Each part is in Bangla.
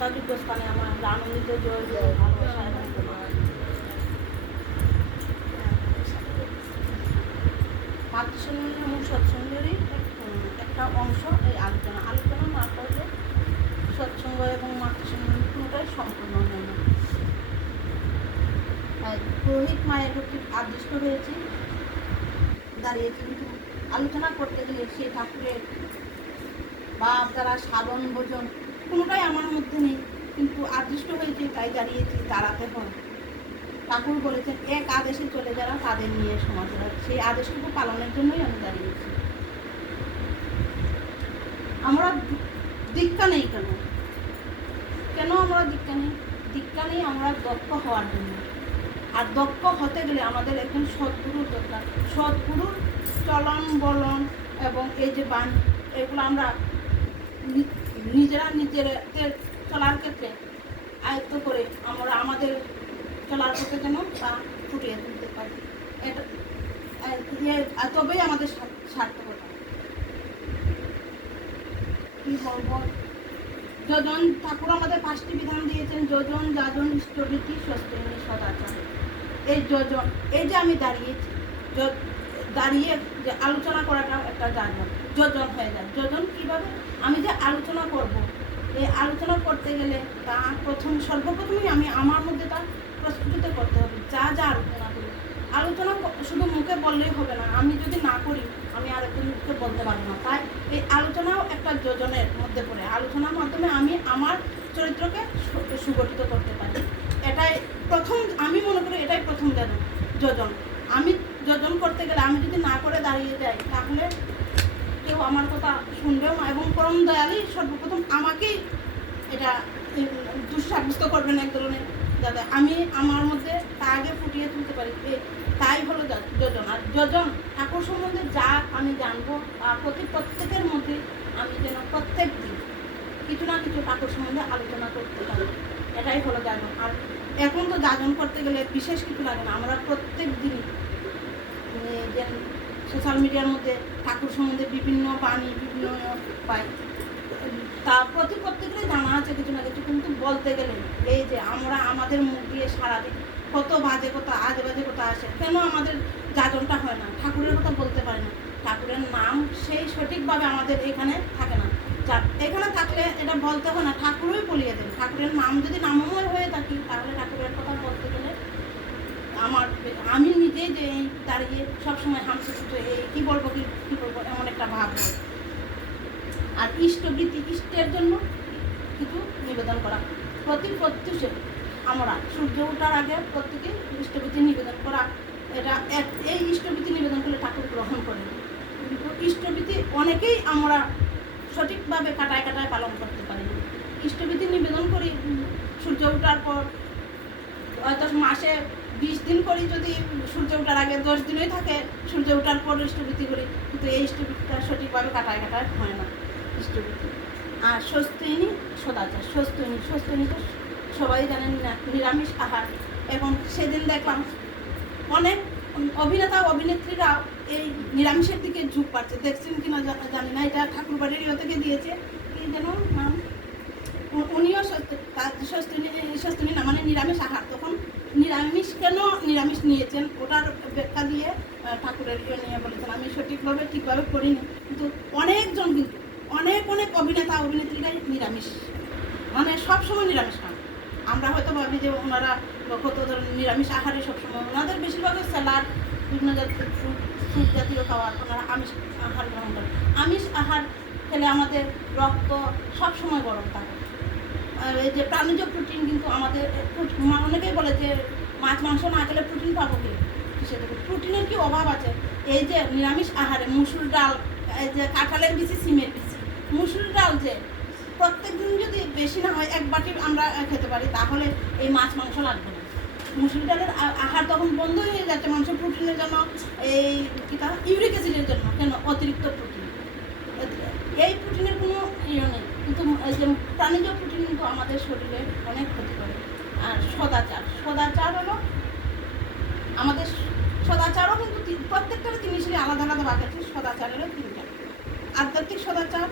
যথাযোগ্য স্থানে আমার আনন্দিত জয় জয় ভালোবাসা এবং এবং সৎসঙ্গেরই একটা অংশ, এই আলোচনা আলোচনা না করলে সৎসঙ্গ এবং মাতৃসম্মান কোনোটাই সম্পূর্ণ হয় না পুরোহিত মায়ের প্রতি আদিষ্ট হয়েছি, দাঁড়িয়ে কিন্তু আলোচনা করতে গেলে সেই ঠাকুরের বা তারা সাধন ভোজন কোনোটাই আমার মধ্যে নেই। কিন্তু আদিষ্ট হয়েছে, তাই দাঁড়িয়েছি, দাঁড়াতে হয় ঠাকুর বলেছেন, এক আদেশে চলে যারা তাদের নিয়ে সমাজে সেই আদেশটুকু পালনের জন্যই আমি দাঁড়িয়েছি। আমরা দীক্ষা নেই কেন? কেন আমরা দীক্ষা নেই? দীক্ষা নেই আমরা দক্ষ হওয়ার জন্য। আর দক্ষ হতে গেলে আমাদের এখন সদ্গুরুর দরকার। সদ্গুরুর চলন বলন এবং এই যে বাণ এগুলো আমরা নিজেরা নিজেদের চলার ক্ষেত্রে আয়ত্ত করে আমরা আমাদের চলার পথে যেন তা ফুটিয়ে তুলতে পারি। এটা তবেই আমাদের সার- সার্থকতা কি বলব? যজন ঠাকুর আমাদের পাঁচটি বিধান দিয়েছেন, যজন, যাজন ইষ্টভীতি স্বস্তিনী সদাচার এই যজন, এই যে আমি দাঁড়িয়েছি দাঁড়িয়ে যে আলোচনা করাটাও একটা যাজন যোজন হয়ে যায়। যোজন কীভাবে? আমি যে আলোচনা করব, এই আলোচনা করতে গেলে তা প্রথম, সর্বপ্রথমেই আমি আমার মধ্যে তা প্রস্ফুটিত করতে হবে। যা যা আলোচনা করি। আলোচনা শুধু মুখে বললেই হবে না, আমি যদি না করি, আমি আর মুখে বলতে পারব না। তাই এই আলোচনাও একটা যোজনের মধ্যে পড়ে। আলোচনার মাধ্যমে আমি আমার চরিত্রকে সুগঠিত করতে পারি। এটাই প্রথম, আমি মনে করি এটাই প্রথম যোজন। আমি যোজন করতে গেলে আমি যদি না করে দাঁড়িয়ে যাই, তাহলে কেউ আমার কথা শুনবেও না এবং পরম দয়ালই সর্বপ্রথম আমাকেই এটা দুঃসাব্যস্ত করবেন এক ধরনের যাতে আমি আমার মধ্যে তা আগে ফুটিয়ে তুলতে পারি। তাই হলো যোজন। আর যোজন, ঠাকুর সম্বন্ধে যা আমি জানব প্রতি প্রত্যেকের মধ্যে আমি যেন প্রত্যেক দিন কিছু না কিছু ঠাকুর সম্বন্ধে আলোচনা করতে পারি। এটাই হলো যাজন। আর এখন তো যাজন করতে গেলে বিশেষ কিছু লাগে না। আমরা প্রত্যেক দিনই যে সোশ্যাল মিডিয়ার মধ্যে ঠাকুর সম্বন্ধে বিভিন্ন বাণী, বিভিন্ন পাই তা প্রতি প্রত্যেকেরই জানা আছে কিছু না কিছু, কিন্তু বলতে গেলে এই যে আমরা আমাদের মুখ দিয়ে সারাদিন কত বাজে কথা, আজে বাজে কথা আসে, কেন আমাদের যাজনটা হয় না? ঠাকুরের কথা বলতে পারি না। ঠাকুরের নাম সেই সঠিকভাবে আমাদের এখানে থাকে না। এখানে থাকলে এটা বলতে হয় না, ঠাকুরই বলিয়ে দেন ঠাকুরের নাম যদি নামময় হয়ে থাকি, তাহলে ঠাকুরের কথা বলতে গেলে আমার আমি নিজেই দাঁড়িয়ে সবসময় হামসে এই কী বলব, কি, কী বলব, এমন একটা ভাব হয়। আর ইষ্টবৃত্তি ইষ্টের জন্য কিছু নিবেদন করা। প্রতি প্রত্যুষে আমরা সূর্য ওঠার আগে প্রত্যেকে ইষ্টবৃত্তি নিবেদন করা। এটা এই ইষ্টবৃত্তি নিবেদন করলে ঠাকুর গ্রহণ করেন। ইষ্টবৃত্তি অনেকেই আমরা সঠিকভাবে কাটায় কাটায় পালন করতে পারি। ইষ্টবৃত্তি নিবেদন করি, সূর্য ওঠার পর, হয়তো মাসে বিশ দিন করি যদি সূর্য ওঠার আগে দশ দিনই থাকে, সূর্য ওঠার পর ইষ্টবৃত্তি করি, কিন্তু এই ইষ্টবৃত্তিটা সঠিকভাবে কাটায় কাটায় হয় না ইষ্টবৃত্তি আর স্বস্তিনী সদাচার, স্বস্তিনী স্বস্তিনী তো সবাই জানেন নিরা- নিরামিষ আহার। এবং সেদিন দেখলাম অনেক অভিনেতা, অভিনেত্রীরা এই নিরামিষের দিকে ঝুঁক পাচ্ছে। দেখছেন কিনা জানি না, এটা ঠাকুরবাড়ির ইয়ে থেকে দিয়েছে। কি যেন নাম? উনিও সস্তিনী সস্তিনী না মানে নিরামিষ আহার। তখন নিরামিষ কেন নিরামিষ নিয়েছেন? ওটার ব্যাখ্যা দিয়ে ঠাকুরের ইয়ে নিয়ে বলেছেন। আমি সঠিকভাবে, ঠিকভাবে করিনি কিন্তু অনেকজন কিন্তু, অনেক অনেক অভিনেতা, অভিনেত্রীরাই নিরামিষ। মানে সবসময় নিরামিষ খান। আমরা হয়তো ভাবি যে ওনারা কত ধরনের নিরামিষ আহারই সবসময়। ওনাদের বেশিরভাগই স্যালাড, বিভিন্ন জাতীয় ফ্রুট ফ্রুট জাতীয় খাবার ওনারা আমিষ আহার গ্রহণ করেন। আমিষ আহার খেলে আমাদের রক্ত সবসময় গরম থাকে। যে প্রাণীজ প্রোটিন কিন্তু আমাদের অনেকেই বলে যে মাছ, মাংস না খেলে প্রোটিন পাবো কি? থেকে প্রোটিনের কি অভাব আছে? এই যে নিরামিষ আহারে মুসুর ডাল, এই যে কাঁঠালের বিচি সিমের বিচি মুসুর ডাল যে প্রত্যেক দিন যদি বেশি না হয়, এক বাটি আমরা খেতে পারি, তাহলে এই মাছ, মাংস লাগবে না। মুসুর ডালের আহার তখন বন্ধ হয়ে যাচ্ছে মাংস প্রোটিনের জন্য, এই কী তা? ইউরিক অ্যাসিডের জন্য, কেন? অতিরিক্ত প্রোটিন। এই প্রোটিনের কোনো ইয়ে নেই। কিন্তু প্রাণীজ প্রোটিন কিন্তু আমাদের শরীরে অনেক ক্ষতি করে। আর সদাচার সদাচার হলো আমাদের সদাচারও কিন্তু প্রত্যেকটা জিনিসেরই আলাদা আলাদা ভাগ আছে, সদাচারেরও তিনটা। আধ্যাত্মিক সদাচার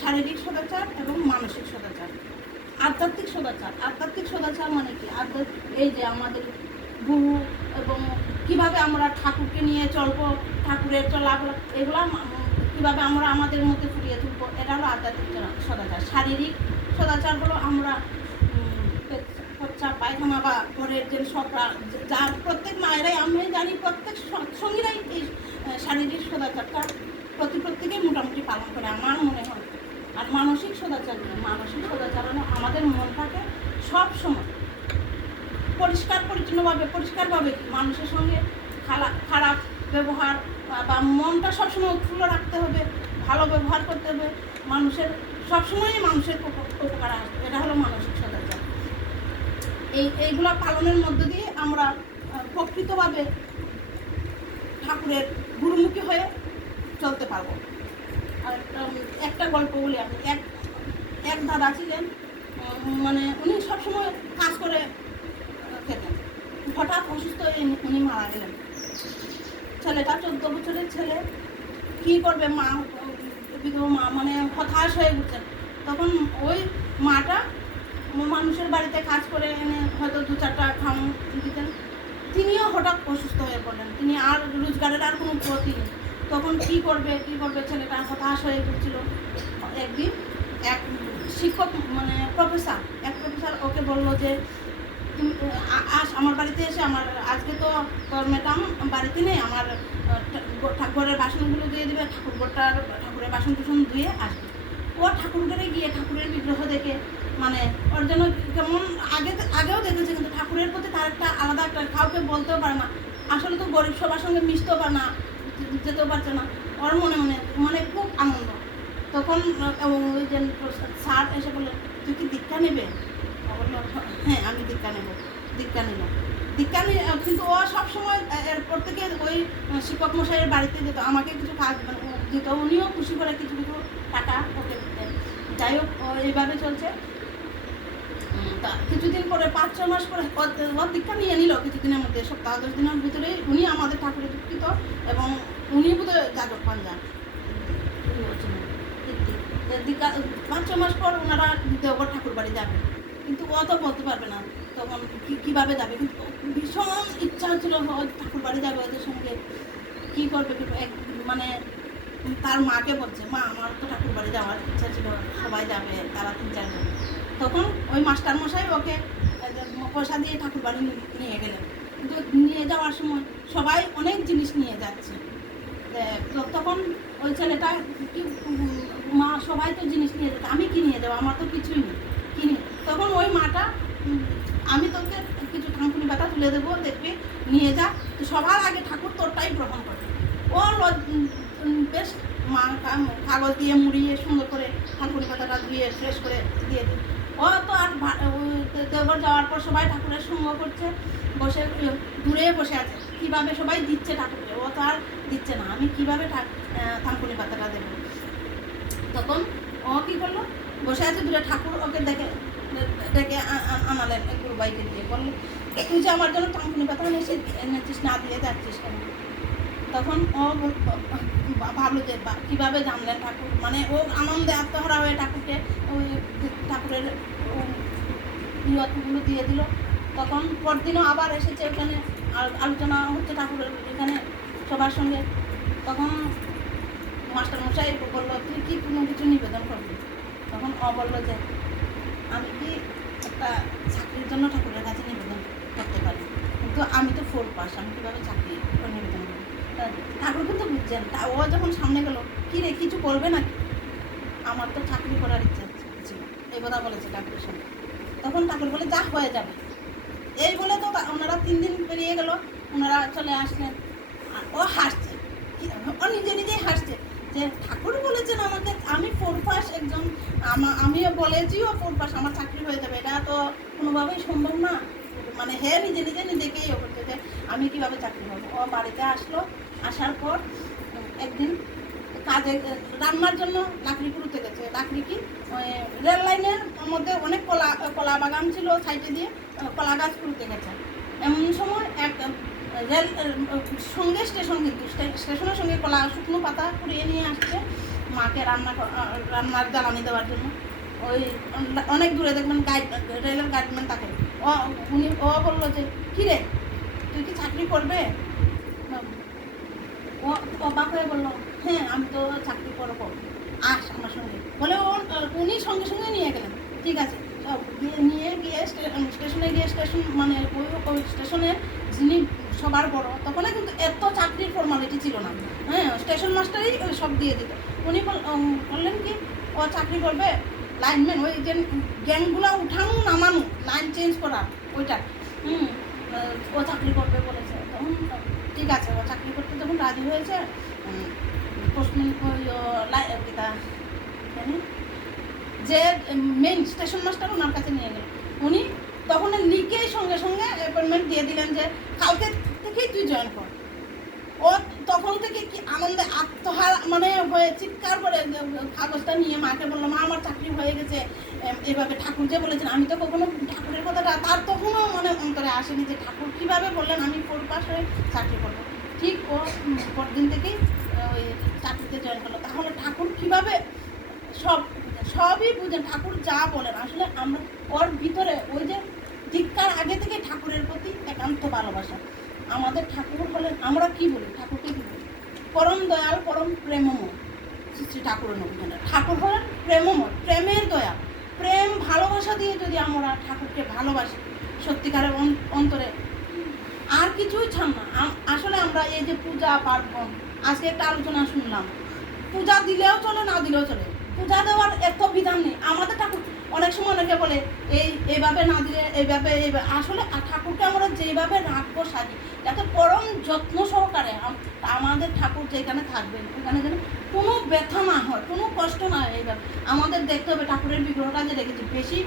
শারীরিক সদাচার এবং মানসিক সদাচার। আধ্যাত্মিক সদাচার আধ্যাত্মিক সদাচার মানে কি? আধ্যাত্মিক, এই যে আমাদের গুরু এবং কীভাবে আমরা ঠাকুরকে নিয়ে চলবো, ঠাকুরের চলাফেরা, এগুলো কীভাবে আমরা আমাদের মধ্যে ফুটিয়ে তুলবো? এটা হলো আধ্যাত্মিক সদাচার। শারীরিক সদাচার হলো আমরা পায়খানা বা ঘরের যে সবরা যা প্রত্যেক মায়েরাই আমি জানি, প্রত্যেক সঙ্গীরাই এই শারীরিক সদাচারটা প্রতি প্রত্যেকেই মোটামুটি পালন করে। আমার মনে হয়। আর মানসিক সদাচার মানসিক সদাচার হলো আমাদের মনটাকে সব সময় পরিষ্কার, পরিচ্ছন্নভাবে, পরিষ্কারভাবে মানুষের সঙ্গে খারাপ ব্যবহার বা- মনটা সবসময় উৎফুল্ল রাখতে হবে, ভালো ব্যবহার করতে হবে। মানুষের, সবসময়ই মানুষের উপকার আসবে। এটা হলো মানসিক সদাচার এই, এইগুলো পালনের মধ্য দিয়ে আমরা প্রকৃতভাবে ঠাকুরের গুরুমুখী হয়ে চলতে পারব। আর একটা গল্প বলি আমি। এক এক দাদা ছিলেন মানে উনি সবসময় কাজ করে খেতেন। হঠাৎ অসুস্থ হয়ে উনি মারা গেলেন। ছেলেটা চোদ্দ বছরের ছেলে। কী করবে মা? মা মানে হতাশ হয়ে উঠছেন তখন ওই মাটা মানুষের বাড়িতে কাজ করে এনে হয়তো দু চারটা খাম দিতেন। তিনিও হঠাৎ অসুস্থ হয়ে পড়লেন। তিনি আর রোজগারের আর কোনো গতি নেই। তখন কী করবে কী করবে ছেলেটা? হতাশ হয়ে পড়ছিল একদিন এক শিক্ষক মানে প্রফেসর এক প্রফেসর ওকে বলল যে তুমি আস, আমার বাড়িতে এসে আমার, আজকে তো তোর ম্যাডাম বাড়িতে নেই, আমার ঠাকুরের বাসনগুলো দিয়ে দিবে, ঠাকুর ঘরটার, ঠাকুরের বাসন টুসন ধুয়ে আসবে। ও ঠাকুর ঘরে গিয়ে ঠাকুরের বিগ্রহ দেখে মানে ওর জন্য কেমন, আগে আগেও দেখেছে, কিন্তু ঠাকুরের প্রতি তার একটা আলাদা একটা, কাউকে বলতেও পারে না। আসলে তো গরিব সবার সঙ্গে মিশতেও পারে না, যেতেও পারছে না। ওর মনে মনে মানে খুব আনন্দ। তখন ওই যে স্যার এসে বলে তুই কি দীক্ষা নেবে? হ্যাঁ আমি দীক্ষা নেব দীক্ষা নিল দীক্ষা নিয়ে কিন্তু ও সবসময় এরপর থেকে ওই শিক্ষক মশাইয়ের বাড়িতে যেত। আমাকে কিছু কাজ মানে দিত উনিও খুশি করে কিছু কিছু টাকা ওকে দিতেন। যাই হোক এইভাবে চলছে। তা কিছুদিন পরে পাঁচ ছ মাস পরে ও- ও দীক্ষা নিয়ে নিল কিছুদিনের মধ্যে। সপ্তাহ দশ দিনের ভিতরেই উনি আমাদের ঠাকুরে দীক্ষিত এবং উনি বোধহয় যাদব কীর্তি। তো দীক্ষা পাঁচ ছ মাস পর ওনারা দেওঘর ঠাকুর বাড়ি যাবে কিন্তু ও তো বলতে পারবে না। তখন কীভাবে যাবে? কিন্তু ভীষণ ইচ্ছা হচ্ছিল ঠাকুর বাড়ি যাবে ওদের সঙ্গে। কী করবে? এক মানে তার মাকে বলছে, মা, আমার তো ঠাকুর বাড়ি যাওয়ার ইচ্ছা ছিল, সবাই যাবে, তারা তিন চারজন তখন ওই মাস্টার মশাই ওকে পয়সা দিয়ে ঠাকুর বাড়ি নিয়ে গেলেন। কিন্তু নিয়ে যাওয়ার সময় সবাই অনেক জিনিস নিয়ে যাচ্ছে। তখন ওই ছেলেটা কি, মা, সবাই তো জিনিস নিয়ে যাচ্ছে, আমি কি নিয়ে যাব? আমার তো কিছুই নেই। তখন ওই মাটা, আমি তোকে কিছু ঠাকুরি পাতা তুলে দেবো, দেখবি, নিয়ে যা। সবার আগে ঠাকুর তোরটাই গ্রহণ করবে ও বেশ, মা কাগজ দিয়ে মুড়িয়ে সুন্দর করে ঠাকুরি পাতাটা ধুয়ে ফ্রেশ করে দিয়ে দিই ও তো আর ভা- ওই দে- দেওঘর যাওয়ার পর সবাই ঠাকুরের সঙ্গ করছে, বসে দূরে বসে আছে। কীভাবে সবাই দিচ্ছে ঠাকুরকে? ও তো আর দিচ্ছে না। আমি কীভাবে থানকুনি পাতাটা দেবো? তখন ও কী করল? বসে আছে দূরে ঠাকুর, ওকে দেখে ডেকে আ- আ- আনালেন এক গুরুবাইকে দিয়ে বলল তুই যে আমার জন্য থানকুনি পাতা এনেছিস এনেছিস, না দিয়ে যাচ্ছিস কেন? তখন ও ভাবলো যে কীভাবে জানলেন ঠাকুর? মানে ও আনন্দে আত্মহারা হয়ে ঠাকুরকে ওই ঠাকুরের ইয়তগুলো দিয়ে দিল। তখন পরদিনও আবার এসেছে ওখানে আলোচনা হচ্ছে ঠাকুরের এখানে সবার সঙ্গে। তখন মাস্টার মশাই বলল, তুই কি কোনো কিছু নিবেদন করবি? তখন অ বলল যে চাকরির জন্য ঠাকুরের কাছে নিবেদন করতে পারি। কিন্তু আমি তো ফোর পাস, আমি কীভাবে চাকরি করে নিবেদন করব? তা ঠাকুর কিন্তু বুঝছেন, তা ও যখন সামনে গেল, কী রে, কিছু বলবে নাকি? আমার তো চাকরি করার ইচ্ছা ছিল, এই কথা বলেছে ঠাকুরের সঙ্গে। তখন ঠাকুর বলে, যা হয়ে যাবে। এই বলে তো ওনারা তিন দিন পেরিয়ে গেল, ওনারা চলে আসলেন। ও হাসছে ও নিজে নিজেই হাসছে যে, ঠাকুর বলেছেন আমাকে, আমি ফোর পাস একজন, আমা- আমিও বলেছিও ফোর পাস, আমার চাকরি হয়ে যাবে। এটা তো কোনোভাবেই সম্ভব না। মানে হে নিজে নিজে নিজেকেই ও করছে যে আমি কীভাবে চাকরি পাবো ও বাড়িতে আসলো, আসার পর একদিন কাজে, রান্নার জন্য লাকড়ি কুড়ুতে গেছে। লাকড়ি কি? রেল লাইনের মধ্যে অনেক কলা কলা বাগান ছিল সাইডে দিয়ে, কলা গাছ কুড়ুতে গেছে। এমন সময় এক রেল, সঙ্গে স্টেশন কিন্তু স্টেশনের সঙ্গে কলা শুকনো পাতা কুড়িয়ে নিয়ে আসছে মাকে রান্না রান্নার জ্বালানি দেওয়ার জন্য। ওই, অনেক দূরে দেখবেন গাইড রেলের গাইডম্যান ও, উনি, ও বলল যে, কী রে, তুই কি চাকরি করবে? ও, অবাক হয়ে বলল হ্যাঁ আমি তো চাকরি করব। আস আমার সঙ্গে। বলে ও, উনি সঙ্গে সঙ্গে নিয়ে গেলেন। ঠিক আছে, সব গিয়ে- নিয়ে গিয়ে স্টেশনে গিয়ে স্টেশন মানে ওই ওই স্টেশনের যিনি সবার বড়, তখন কিন্তু এত চাকরির ফর্মালিটি ছিল না। হ্যাঁ স্টেশন মাস্টারই সব দিয়ে দিত। উনি বল- বললেন কি, ও চাকরি করবে? লাইনম্যান ওই যে গ্যাংগুলো উঠানো, নামানো, লাইন চেঞ্জ করা, ওইটা। হুম ও চাকরি করবে বলেছে। তখন ঠিক আছে, ও চাকরি করতে যখন রাজি হয়েছে পোস্টম্যান যে মেন স্টেশন মাস্টার ওনার কাছে নিয়ে গেল। উনি তখন লিখেই সঙ্গে সঙ্গে অ্যাপয়েন্টমেন্ট দিয়ে দিলেন যে, কালকে থেকেই তুই জয়েন কর। ও তখন থেকে কি আনন্দে আত্মহার মানে হয়ে চিৎকার করে কাগজটা নিয়ে মাকে বলল, মা, আমার চাকরি হয়ে গেছে। এভাবে ঠাকুর যে বলেছেন। আমি তো কখনো ঠাকুরের কথাটা, তার তখনও মানে অন্তরে আসেনি যে ঠাকুর কীভাবে বললেন, আমি ফোর পাস হয়ে চাকরি করব। ঠিক ও পরদিন থেকেই ওই চাকরিতে জয়েন করল। তাহলে ঠাকুর কীভাবে সব, সবই বুঝেন, ঠাকুর যা বলেন। আসলে আমরা, ওর ভিতরে ওই যে ধিক্কার আগে থেকে ঠাকুরের প্রতি একান্ত ভালোবাসা। আমাদের ঠাকুর হলেন, আমরা কি বলি? ঠাকুরকে পরম দয়াল, পরম প্রেমময়। শ্রী শ্রী ঠাকুরের নবীন ঠাকুর হলেন প্রেমময়, প্রেমের দয়া। প্রেম ভালোবাসা দিয়ে যদি আমরা ঠাকুরকে ভালোবাসি, সত্যিকারের অন- অন্তরে আর কিছুই ছাড় না। আসলে আমরা এই যে পূজা পার্বণ আজকে একটা আলোচনা শুনলাম। পূজা দিলেও চলে, না দিলেও চলে। পূজা দেওয়ার এত বিধান নেই। আমাদের ঠাকুর অনেক সময় অনেকে বলে, এই এইভাবে না দিলে এইভাবে আসলে ঠাকুরকে আমরা যেভাবে রাখব সাজি যাতে পরম যত্ন সহকারে আমাদের ঠাকুর যেখানে থাকবেন, ওখানে যেন কোনো ব্যথা না হয়, কোনো কষ্ট না হয় এইভাবে। আমাদের দেখতে হবে, ঠাকুরের বিগ্রহটা যে রেখেছি, বেশি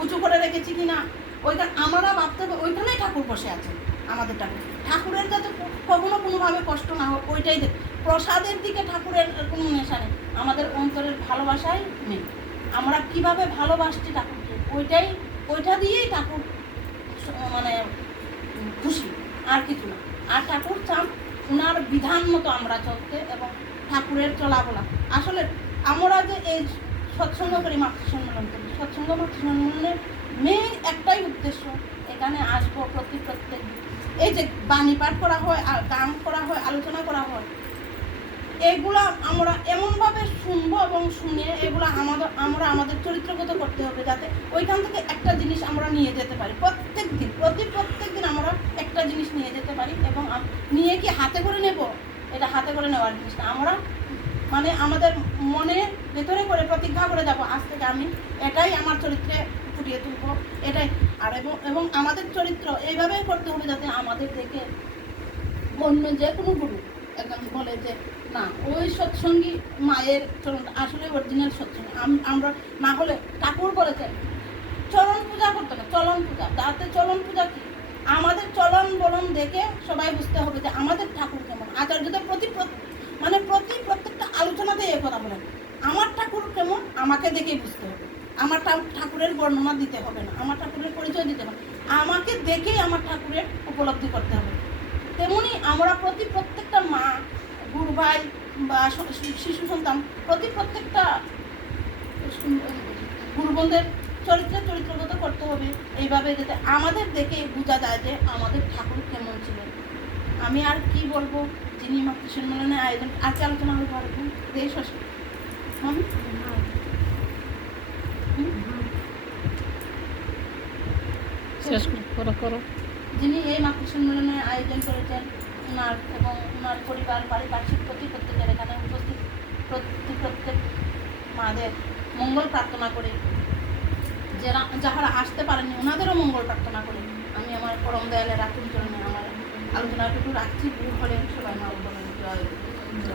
উঁচু করে রেখেছি কি না ওইখানে আমরা ভাবতে হবে, ওইখানেই ঠাকুর বসে আছে, আমাদের ঠাকুর। ঠাকুরের যাতে কখনো কোনোভাবে কষ্ট না হোক, ওইটাই প্রসাদের দিকে ঠাকুরের কোনো নেশা নেই, আমাদের অন্তরের ভালোবাসাই নেই। আমরা কীভাবে ভালোবাসছি ঠাকুরকে, ওইটাই, ওইটা দিয়েই ঠাকুর মানে খুশি, আর কিছু না। আর ঠাকুর চান ওনার বিধান মতো আমরা চলতে এবং ঠাকুরের চলা বলা আসলে আমরা যে এই সৎসঙ্গ করি মাতৃ সম্মেলন করি সৎসঙ্গ মাতৃ সম্মেলনের মেইন একটাই উদ্দেশ্য, এখানে আসব প্রতি প্রত্যেক। এই যে বাণী পাঠ করা হয়, আর গান করা হয়, আলোচনা করা হয়, এগুলা আমরা এমনভাবে শুনব এবং শুনে এগুলা আমাদের, আমরা আমাদের চরিত্রগত করতে হবে যাতে ওইখান থেকে একটা জিনিস আমরা নিয়ে যেতে পারি। প্রত্যেক দিন, প্রতি প্রত্যেক দিন আমরা একটা জিনিস নিয়ে যেতে পারি এবং নিয়ে কি হাতে করে নেব? এটা হাতে করে নেওয়ার জিনিস না। আমরা মানে আমাদের মনে ভেতরে করে প্রতিজ্ঞা করে যাব, আজ থেকে আমি এটাই আমার চরিত্রে ফুটিয়ে তুলবো। এটাই। আর এবং এবং আমাদের চরিত্র এইভাবেই করতে হবে যাতে আমাদের দেখে অন্য যে কোনো গুরু একদম বলে যে, না, ওই সৎসঙ্গী মায়ের চরণ, আসলে অরিজিনাল সৎসঙ্গী। আমরা না হলে ঠাকুর বলেছেন, চরণ পূজা করতে না চলন পূজা। তাতে চলন পূজা কি? আমাদের চলন বলন দেখে সবাই বুঝতে হবে যে আমাদের ঠাকুর কেমন। আচার্যদের প্রতি মানে প্রতি প্রত্যেকটা আলোচনাতে এ কথা বলেন। আমার ঠাকুর কেমন? আমাকে দেখেই বুঝতে হবে। আমার ঠাকুরের বর্ণনা দিতে হবে না, আমার ঠাকুরের পরিচয় দিতে হবে। আমাকে দেখেই আমার ঠাকুরের উপলব্ধি করতে হবে। তেমনি আমরা প্রতি প্রত্যেকটা মা, গুরু, ভাই বা শিশু, সন্তান প্রতি প্রত্যেকটা গুরুবন্ধের চরিত্রে চরিত্রগত করতে হবে। এইভাবে যাতে আমাদের দেখে বোঝা যায় যে আমাদের ঠাকুর কেমন ছিলেন। আমি আর কি বলব? যিনি আমার মাতৃ সম্মেলনের আয়োজন আর কি আলোচনা হবে দেশ আমি শেষ করো, করো যিনি এই মাতৃ সম্মেলনের আয়োজন করেছেন ওনার এবং ওনার পরিবার পারিপার্শ্বিক প্রতি প্রত্যেকের এখানে উপস্থিত প্রতি প্রত্যেক মাদের মঙ্গল প্রার্থনা করে। যারা যাহারা আসতে পারেনি ওনাদেরও মঙ্গল প্রার্থনা করে। আমি আমার পরম দয়ালের রাখুন চরণে আমার আলোচনাটুকু রাখছি। ভুল হলে সবাই মা বলেন।